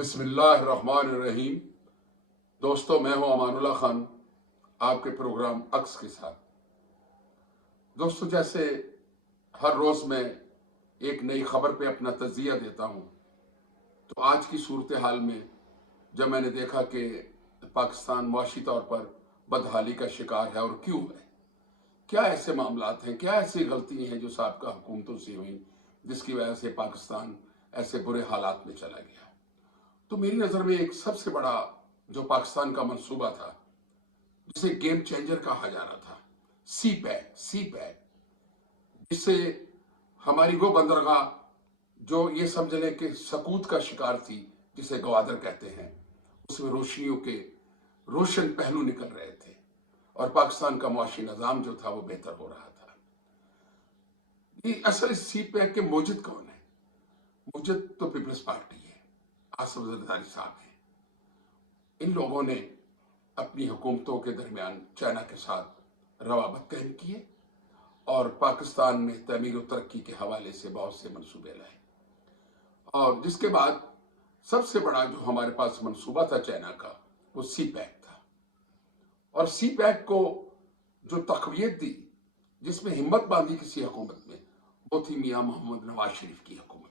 बिस्मिल्लाहिर्रहमानिर्रहीम। दोस्तों, मैं हूं अमानुल्लाह खान आपके प्रोग्राम अक्स के साथ। दोस्तों, जैसे हर रोज मैं एक नई खबर पे अपना तजिया देता हूं, तो आज की सूरत हाल में जब मैंने देखा कि पाकिस्तान मुआशी तौर पर बदहाली का शिकार है और क्यों है, क्या ऐसे मामलात हैं, क्या ऐसी गलती हैं जो साबका हुकूमतों से हुई जिसकी वजह से पाकिस्तान ऐसे बुरे हालात में चला गया। तो मेरी नज़र में एक सबसे बड़ा जो पाकिस्तान का मंसूबा था, जिसे गेम चेंजर कहा जा रहा था, सी पैक, जिससे हमारी वो बंदरगाह जो ये समझ लें कि सकूत का शिकार थी, जिसे गवादर कहते हैं, उसमें रोशनियों के रोशन पहलू निकल रहे थे और पाकिस्तान का मुआशी निज़ाम जो था वो बेहतर हो रहा था। ये असल सी पैक के मुजिद कौन है? मुजिद तो पीपल्स पार्टी है, आसिफ जरदारी साहब हैं। इन लोगों ने अपनी हुकूमतों के दरमियान चाइना के साथ रवाबत कायम किए और पाकिस्तान में तमीर और तरक्की के हवाले से बहुत से मंसूबे लाए, और जिसके बाद सबसे बड़ा जो हमारे पास मंसूबा था चाइना का, वो सी पैक था। और सी पैक को जो तक़वियत दी, जिसमें हिम्मत बांधी किसी हुकूमत में, वो थी मियां मोहम्मद नवाज शरीफ की हुकूमत।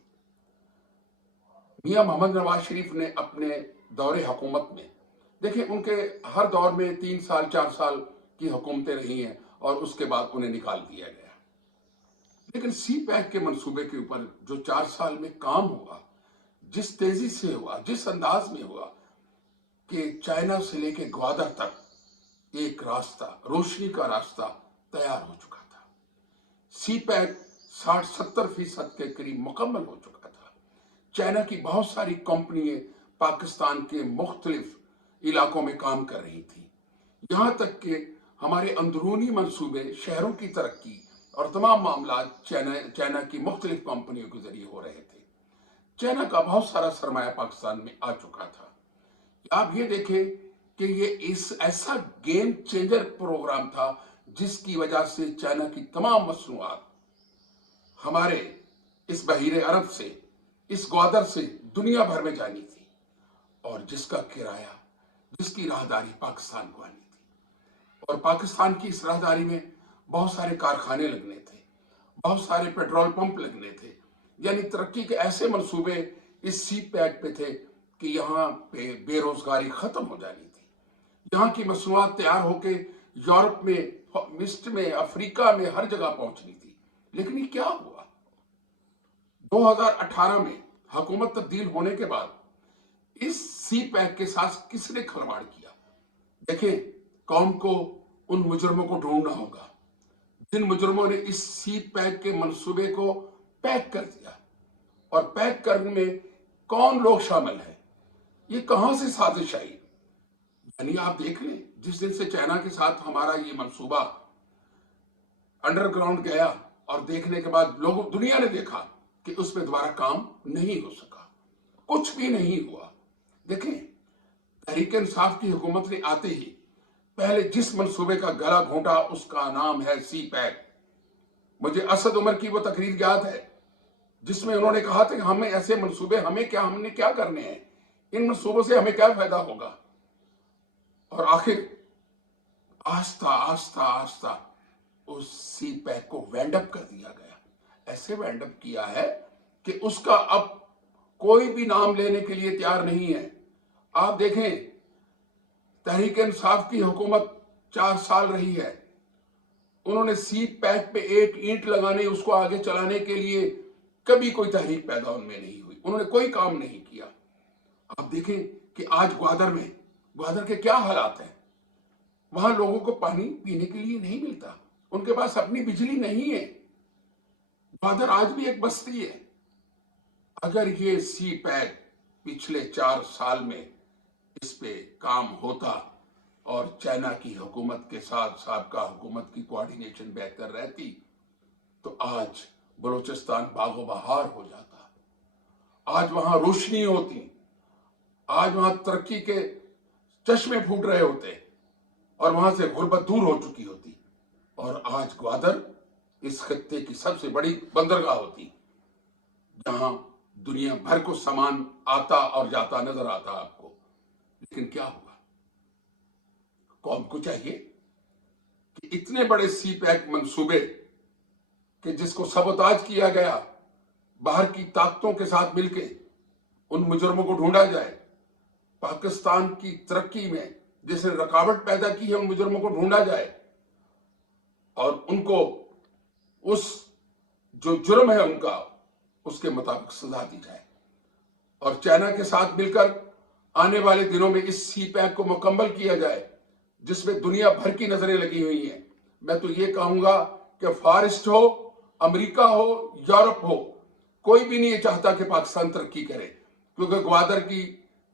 मियां मोहम्मद नवाज शरीफ ने अपने दौरे हुकूमत में, देखिए, उनके हर दौर में 3 साल 4 साल की हुकूमतें रही हैं और उसके बाद उन्हें निकाल दिया गया। लेकिन सी पैक के मंसूबे के ऊपर जो 4 साल में काम हुआ, जिस तेजी से हुआ, जिस अंदाज में हुआ कि चाइना से लेके ग्वादर तक एक रास्ता, रोशनी का रास्ता तैयार हो चुका था। सी पैक 60-70% के करीब मुकम्मल हो चुका था। चाइना की बहुत सारी कंपनियां पाकिस्तान के मुख्तलिफ इलाकों में काम कर रही थी। यहाँ तक कि हमारे अंदरूनी मंसूबे, शहरों की तरक्की और तमाम मामला चाइना की मुख्तलिफ कंपनियों के जरिए हो रहे थे। चाइना का बहुत सारा सरमाया पाकिस्तान में आ चुका था। आप ये देखें कि ये ऐसा गेम चेंजर प्रोग्राम था जिसकी वजह से चाइना की तमाम मसनूआत हमारे इस बहीरे अरब से, इस ग्वादर से दुनिया भर में जानी थी, और जिसका किराया, जिसकी राहदारी पाकिस्तान को आनी थी। और पाकिस्तान की इस राहदारी में बहुत सारे कारखाने लगने थे, बहुत सारे पेट्रोल पंप लगने थे, यानी तरक्की के ऐसे मंसूबे इस सी पैक पे थे कि यहाँ पे बेरोजगारी खत्म हो जानी थी। यहाँ की मसनूआत तैयार होके यूरोप में, मिस्र में, अफ्रीका में, हर जगह पहुंचनी थी। लेकिन ये क्या हुआ? 2018 में हुकूमत तब्दील होने के बाद इस सी पैक के साथ किसने खिलवाड़ किया? देखें, कौम को उन मुजरमों को ढूंढना होगा जिन मुजरमों ने इस सी पैक के मंसूबे को पैक कर दिया। और पैक करने में कौन लोग शामिल हैं, ये कहां से साजिश आई? यानी आप देख लें, जिस दिन से चाइना के साथ हमारा ये मंसूबा अंडरग्राउंड गया, और देखने के बाद लोगों, दुनिया ने देखा कि उस पर दोबारा काम नहीं हो सका, कुछ भी नहीं हुआ। देखें, तहरीक इंसाफ की हुकूमत ने आते ही पहले जिस मंसूबे का गला घोंटा, उसका नाम है सी पैक। मुझे असद उमर की वो तकरीर याद है जिसमें उन्होंने कहा था कि हमें ऐसे मंसूबे, हमने क्या करने हैं, इन मंसूबों से हमें क्या फायदा होगा। और आखिर आस्ता आस्ता आस्ता उस सी पैक को वैंड अप कर दिया गया। ऐसे वैंड अप किया है कि उसका अब कोई भी नाम लेने के लिए तैयार नहीं है। आप देखें, तहरीक इंसाफ की हुकूमत 4 साल रही है, उन्होंने सी पैक पे एक ईंट लगाने, उसको आगे चलाने के लिए कभी कोई तहरीक पैदा उनमें नहीं हुई, उन्होंने कोई काम नहीं किया। आप देखें कि आज ग्वादर के क्या हालात हैं। वहां लोगों को पानी पीने के लिए नहीं मिलता, उनके पास अपनी बिजली नहीं है। ग्वादर आज भी एक बस्ती है। अगर ये सी पैक पिछले 4 साल में इस पे काम होता और चाइना की हुकूमत के साथ साबका हुकूमत की कोऑर्डिनेशन बेहतर रहती, तो आज बलूचिस्तान बागो बहार हो जाता, आज वहां रोशनी होती, आज वहां तरक्की के चश्मे फूट रहे होते, और वहां से गुर्बत दूर हो चुकी होती, और आज ग्वादर इस खत्ते की सबसे बड़ी बंदरगाह होती, जहां दुनिया भर को सामान आता और जाता नजर आता आपको, लेकिन क्या हुआ? कौम को चाहिए कि इतने बड़े सी पैक मंसूबे कि जिसको सबोताज किया गया, बाहर की ताकतों के साथ मिलके उन मुजरमों को ढूंढा जाए। पाकिस्तान की तरक्की में जिसने रुकावट पैदा की है, उन मुजरमों को ढूंढा जाए और उनको उस जो जुर्म है उनका, उसके मुताबिक सजा दी जाए। और चाइना के साथ मिलकर आने वाले दिनों में इस सी पैक को मुकम्मल किया जाए, जिसमें दुनिया भर की नजरें लगी हुई हैं। मैं तो ये कहूंगा कि फारिस्ट हो, अमेरिका हो, यूरोप हो, कोई भी नहीं चाहता कि पाकिस्तान तरक्की करे, क्योंकि ग्वादर की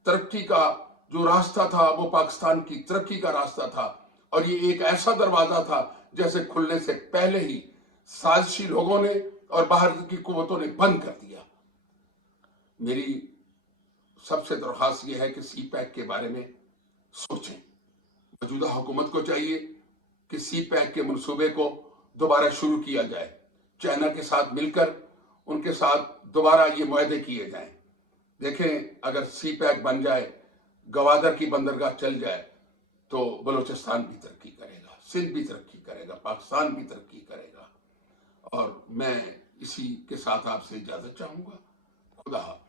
तरक्की का जो रास्ता था वो पाकिस्तान की तरक्की का रास्ता था, और ये एक ऐसा दरवाजा था जैसे खुलने से पहले ही साजिशी लोगों ने और बाहर की कुव्वतों ने बंद कर दिया। मेरी सबसे दरख्वास्त यह है कि सी पैक के बारे में सोचें। मौजूदा हुकूमत को चाहिए कि सी पैक के मंसूबे को दोबारा शुरू किया जाए, चाइना के साथ मिलकर उनके साथ दोबारा ये मुआहदे किए जाएं। देखें, अगर सी पैक बन जाए, गवादर की बंदरगाह चल जाए, तो बलूचिस्तान भी तरक्की करेगा, सिंध भी तरक्की करेगा, पाकिस्तान भी तरक्की करेगा। और मैं इसी के साथ आपसे इजाजत चाहूंगा। खुदा हाफ़िज़।